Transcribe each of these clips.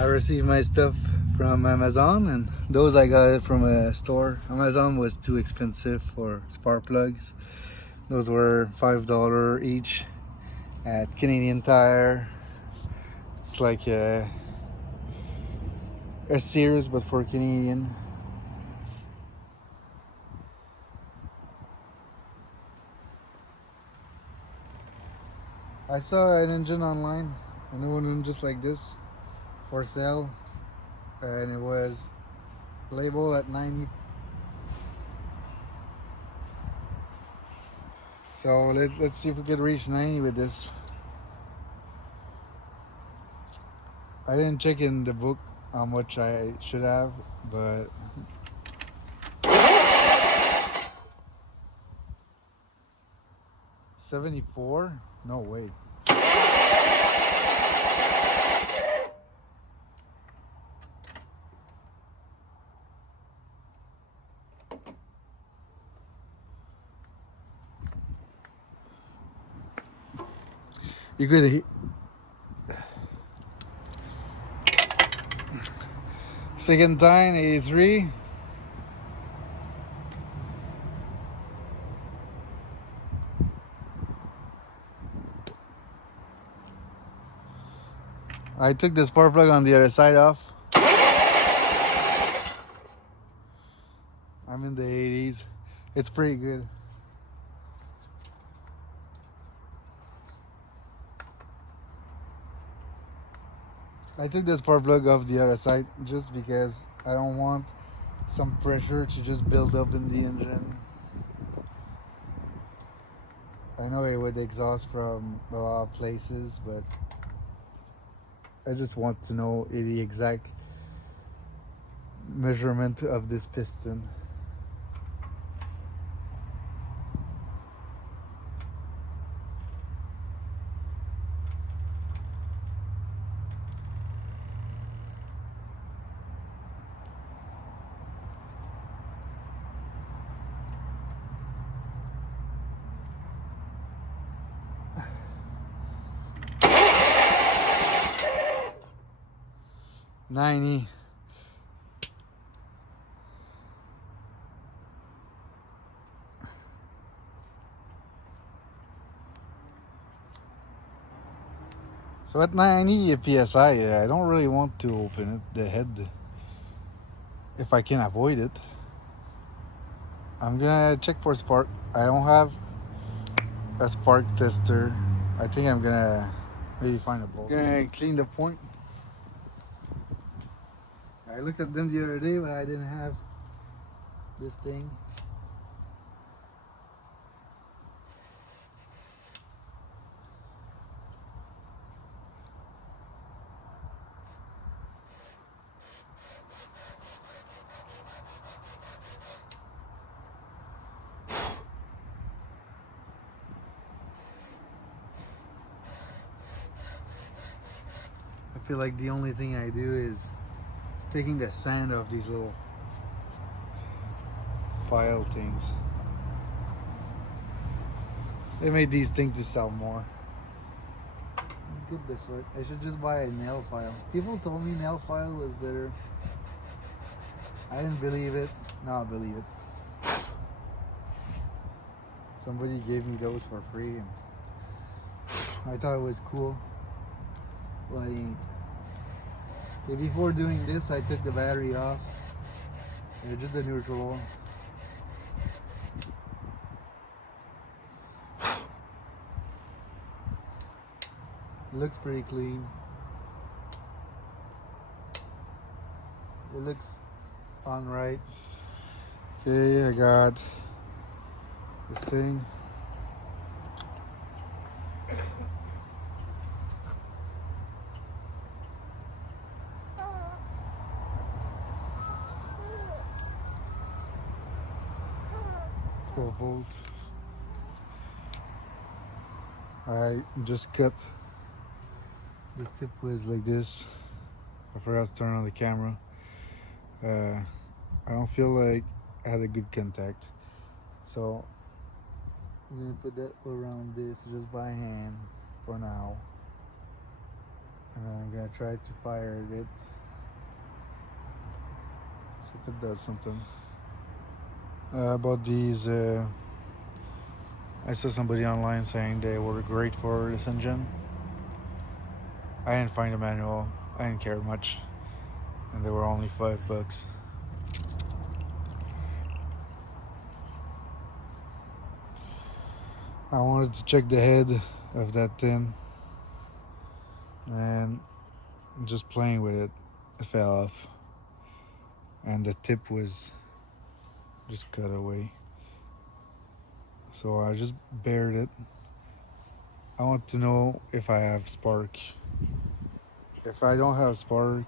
I received my stuff from Amazon, and those I got it from a store. Amazon was too expensive for spark plugs. Those were $5 each at Canadian Tire. It's like a Sears but for Canadian. I saw an engine online, a new one just like this, for sale, and it was labeled at 90. So let's see if we could reach 90 with this. I didn't check in the book how much I should have, but $74? No way. You could second time 83. I took the spark plug on the other side off. I'm in the 80s. It's pretty good. I took the spark plug off the other side just because I don't want some pressure to just build up in the engine. I know it would exhaust from a lot of places, but I just want to know the exact measurement of this piston. $90. So at 90 PSI, I don't really want to open it, the head, if I can avoid it. I'm gonna check for spark. I don't have a spark tester. I think I'm gonna maybe find a bolt. Gonna clean the point. I looked at them the other day, but I didn't have this thing. I feel like the only thing I do is taking the sand off these little file things. They made these things to sell more. Good this way. I should just buy a nail file. People told me nail file was better. I didn't believe it. Now I believe it. Somebody gave me those for free, and I thought it was cool. Like, before doing this, I took the battery off, and just the neutral one. It looks pretty clean. It looks on right. Okay, I got this thing. Volt. I just cut. The tip was like this. I forgot to turn on the camera. I don't feel like I had a good contact, so I'm gonna put that around this just by hand for now, and then I'm gonna try to fire it it does something. About these, I saw somebody online saying they were great for this engine. I didn't find a manual. I didn't care much, and they were only $5. I wanted to check the head of that thing, and just playing with it, it fell off, and the tip was just cut away. So I just bared it. I want to know if I have spark. If I don't have spark,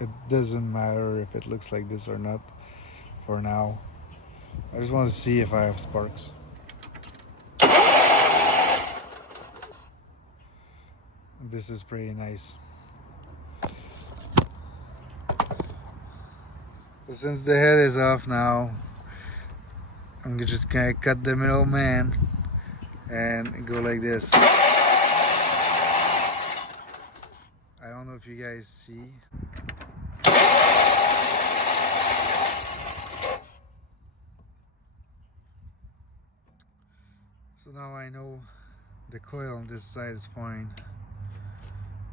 it doesn't matter if it looks like this or not for now. I just want to see if I have sparks. This is pretty nice. So since the head is off now, I'm just gonna cut the middle man and go like this. I don't know if you guys see. So now I know the coil on this side is fine.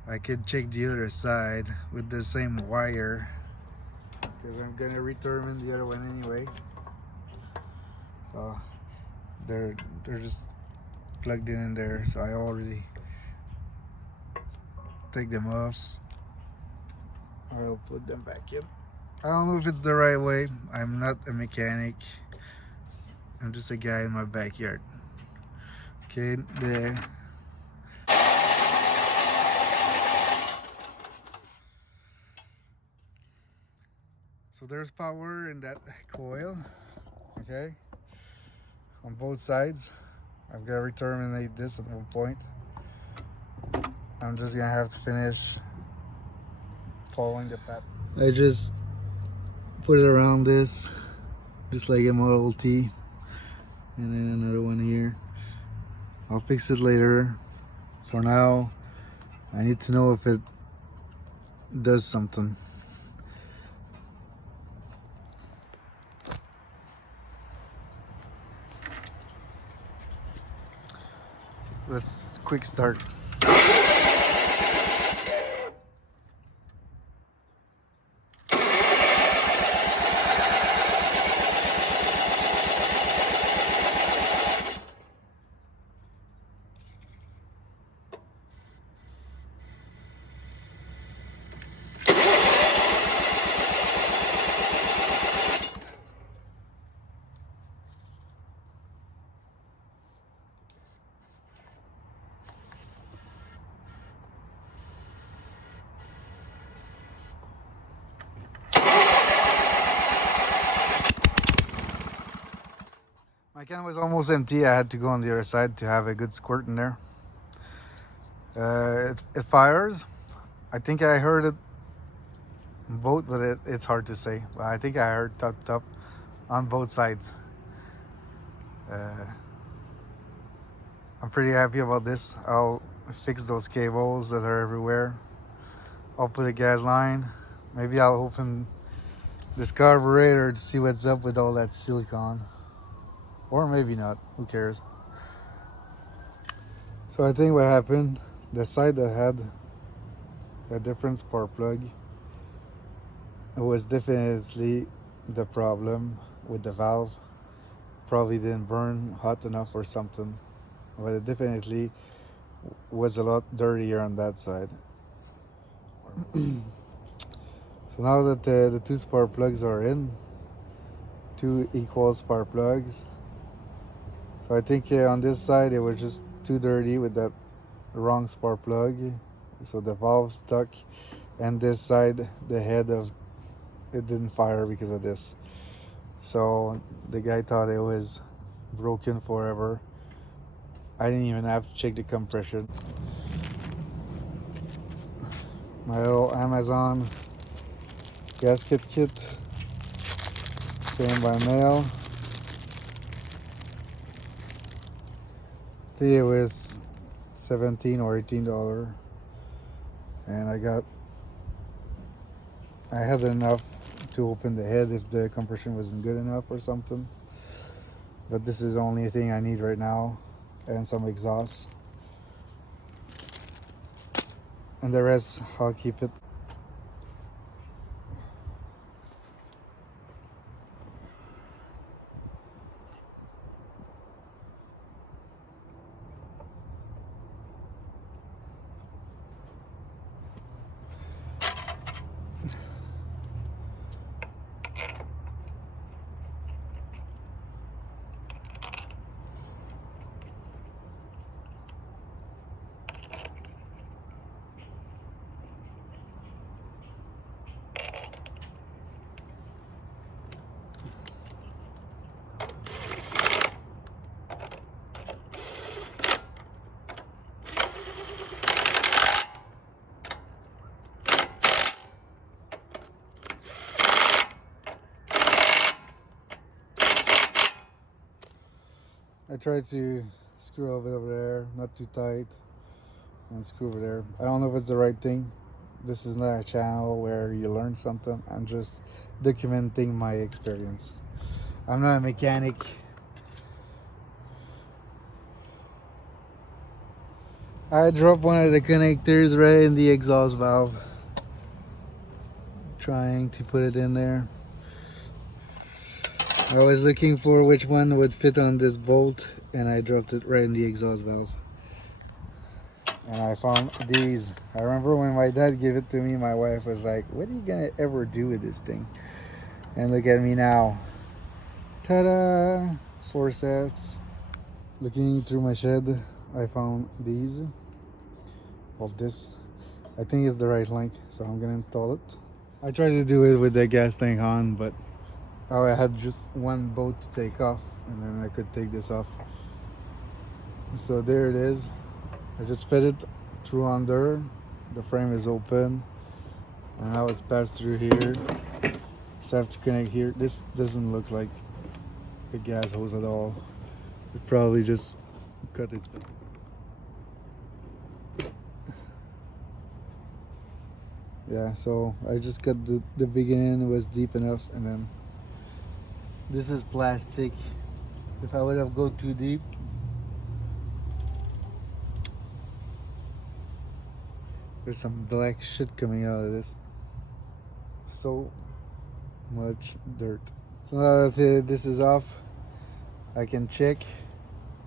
I could check the other side with the same wire, because I'm gonna return the other one anyway. They're just plugged in there, so I already take them off. I'll put them back in. I don't know if it's the right way. I'm not a mechanic. I'm just a guy in my backyard. Okay, there. So there's power in that coil, okay, on both sides. I'm gonna terminate this at one point. I'm just gonna have to finish following the path. I just put it around this, just like a Model T, and then another one here. I'll fix it later. For now, I need to know if it does something. Let's quick start. My can was almost empty. I had to go on the other side to have a good squirt in there. It fires. I think I heard it both, but it's hard to say. But I think I heard top on both sides. I'm pretty happy about this. I'll fix those cables that are everywhere. I'll put a gas line. Maybe I'll open this carburetor to see what's up with all that silicone. Or maybe not, who cares? So I think what happened, the side that had a different spark plug, it was definitely the problem with the valve. Probably didn't burn hot enough or something, but it definitely was a lot dirtier on that side. So now that the two spark plugs are in, two equal spark plugs, so I think on this side it was just too dirty with that wrong spark plug, so the valve stuck, and this side, the head of it didn't fire because of this. So the guy thought it was broken forever. I didn't even have to check the compression. My little Amazon gasket kit came by mail. I think it was $17 or $18, and I had enough to open the head if the compression wasn't good enough or something. But this is the only thing I need right now, and some exhaust. And the rest, I'll keep it. I tried to screw over there, not too tight, and screw over there. I don't know if it's the right thing. This is not a channel where you learn something. I'm just documenting my experience. I'm not a mechanic. I dropped one of the connectors right in the exhaust valve, trying to put it in there. I was looking for which one would fit on this bolt, and I dropped it right in the exhaust valve. And I found these. I remember when my dad gave it to me, my wife was like, what are you gonna ever do with this thing? And look at me now. Ta-da! Forceps. Looking through my shed, I found these. Well, this. I think it's the right length, so I'm gonna install it. I tried to do it with the gas tank on, but I had just one bolt to take off, and then I could take this off. So there it is. I just fit it through under. The frame is open, and now it's passed through here. So I have to connect here. This doesn't look like a gas hose at all. It probably just cut itself. Yeah, so I just got the beginning. It was deep enough, and then this is plastic. If I would have go too deep, there's some black shit coming out of this. So much dirt. So now that this is off, I can check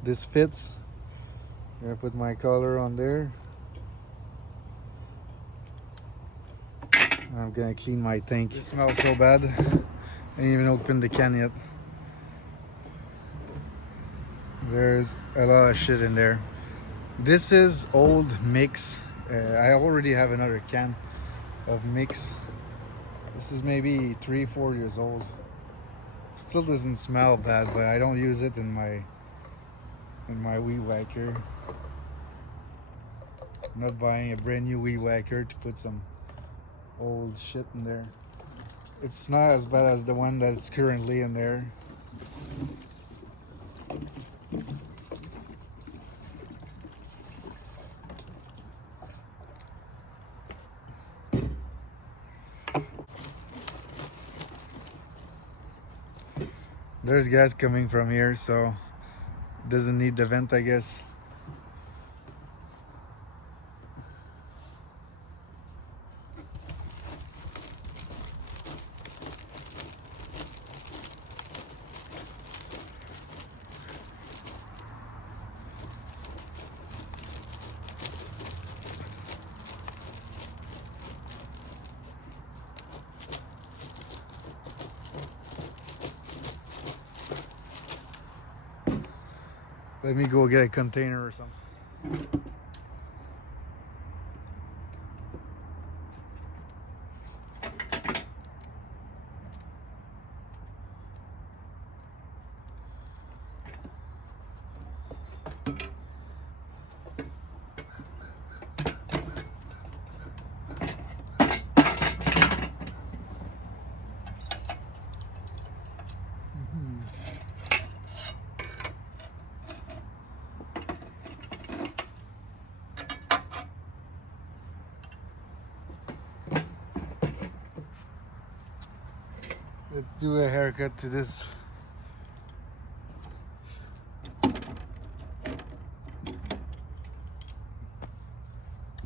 this fits. I'm gonna put my collar on there. I'm gonna clean my tank. It smells so bad. I didn't even open the can yet. There's a lot of shit in there. This is old mix. I already have another can of mix. This is maybe 3-4 years old. Still doesn't smell bad, but I don't use it in my weed whacker. I'm not buying a brand new weed whacker to put some old shit in there. It's not as bad as the one that's currently in there. There's gas coming from here, so it doesn't need the vent, I guess. Let me go get a container or something. Let's do a haircut to this.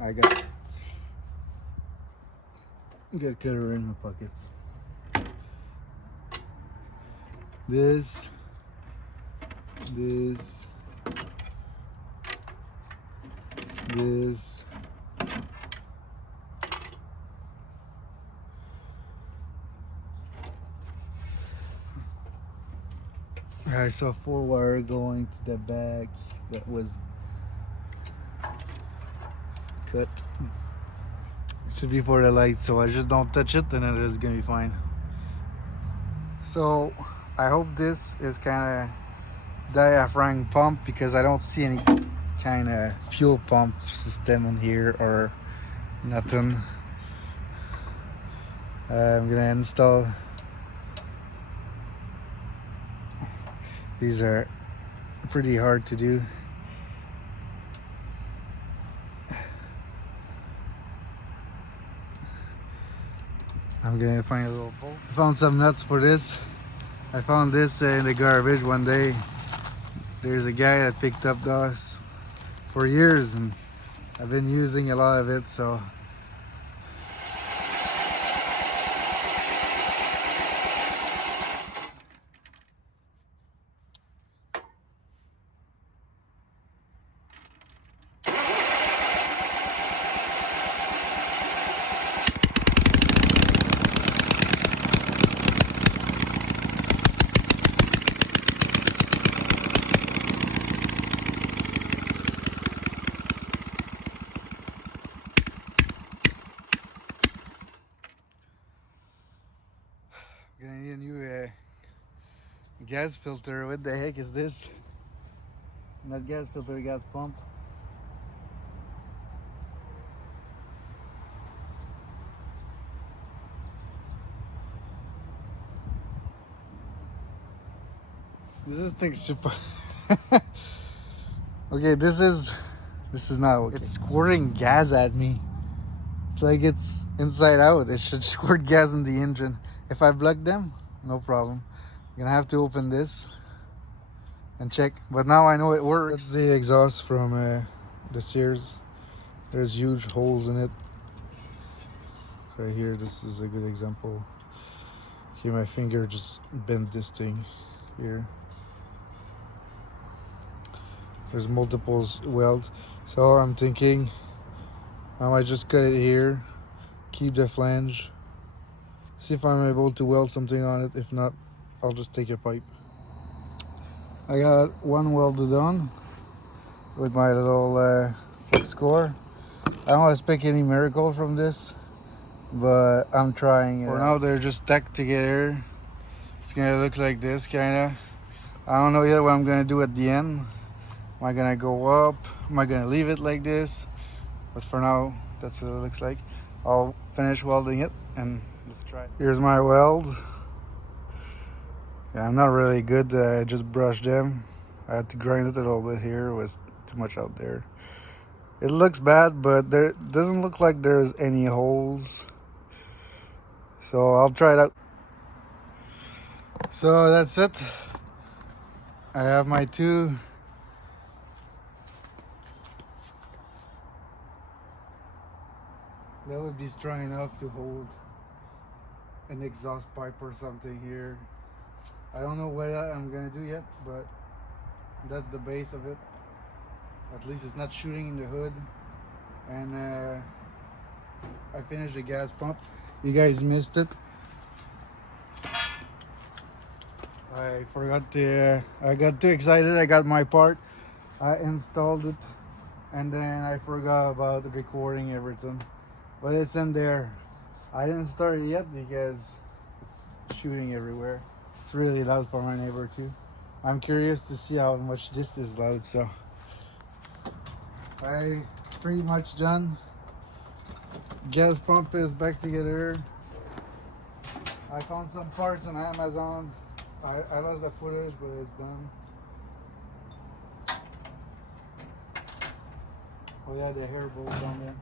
I got cutter in my pockets. This. I saw 4 wire going to the back that was cut. It should be for the light, so I just don't touch it and it is gonna be fine. So I hope this is kind of diaphragm pump, because I don't see any kind of fuel pump system in here or nothing. I'm gonna install. These are pretty hard to do. I'm gonna find a little bolt. I found some nuts for this. I found this in the garbage one day. There's a guy that picked up those for years, and I've been using a lot of it, so. Gonna need a new gas filter. What the heck is this? Not gas filter, gas pump. This thing's super. Okay, this is not okay. It's squirting gas at me. It's like it's inside out. It should squirt gas in the engine. If I plug them, no problem. I'm gonna have to open this and check. But now I know it works. That's the exhaust from the Sears. There's huge holes in it. Right here, this is a good example. Here, my finger just bent this thing here. There's multiple welds. So I'm thinking I might just cut it here, keep the flange, see if I'm able to weld something on it. If not, I'll just take a pipe. I got one weld done with my little flux core. I don't expect any miracle from this, but I'm trying it. For now, they're just stuck together. It's gonna look like this, kinda. I don't know yet what I'm gonna do at the end. Am I gonna go up? Am I gonna leave it like this? But for now, that's what it looks like. I'll finish welding it and let's try it. Here's my weld. Yeah, I'm not really good. I just brushed them. I had to grind it a little bit here. It was too much out there. It looks bad, but there doesn't look like there's any holes. So I'll try it out. So that's it. I have my two. That would be strong enough to hold an exhaust pipe or something here. I don't know what I'm gonna do yet, but that's the base of it. At least it's not shooting in the hood. And I finished the gas pump. You guys missed it. I forgot to, I got too excited. I got my part. I installed it. And then I forgot about recording everything. But it's in there. I didn't start it yet because it's shooting everywhere. It's really loud for my neighbor too. I'm curious to see how much this is loud, so. I pretty much done. Gas pump is back together. I found some parts on Amazon. I lost the footage, but it's done. Oh yeah, the hair bolt on there.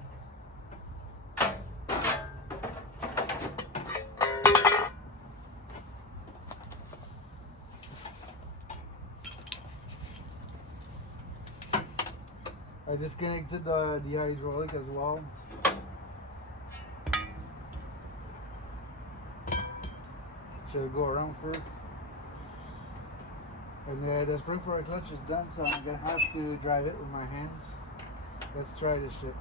I disconnected the hydraulic as well. Should I go around first? And the spring for a clutch is done, so I'm gonna have to drive it with my hands. Let's try this shit.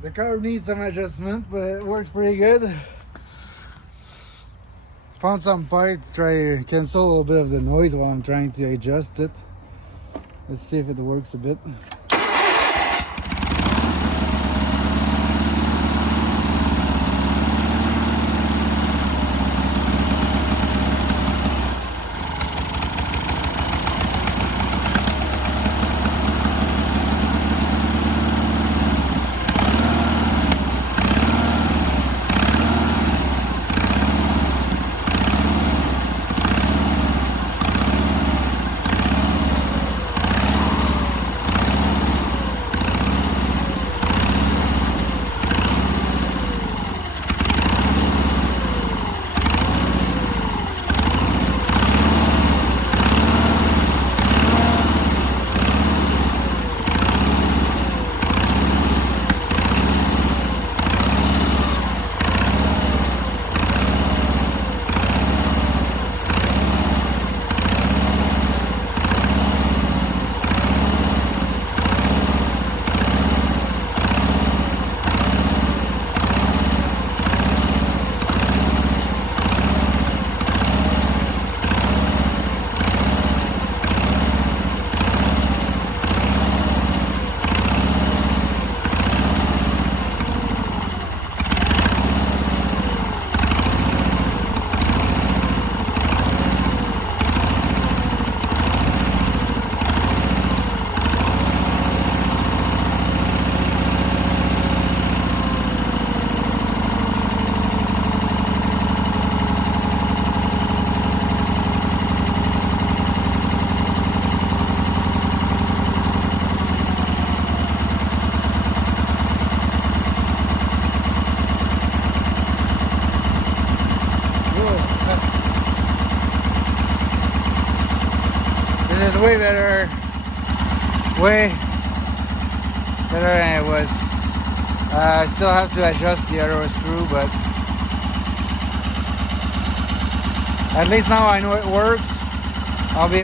The car needs some adjustment, but it works pretty good. Found some parts, try to cancel a little bit of the noise while I'm trying to adjust it. Let's see if it works a bit. This is way better than it was. I still have to adjust the other screw, but at least now I know it works. I'll be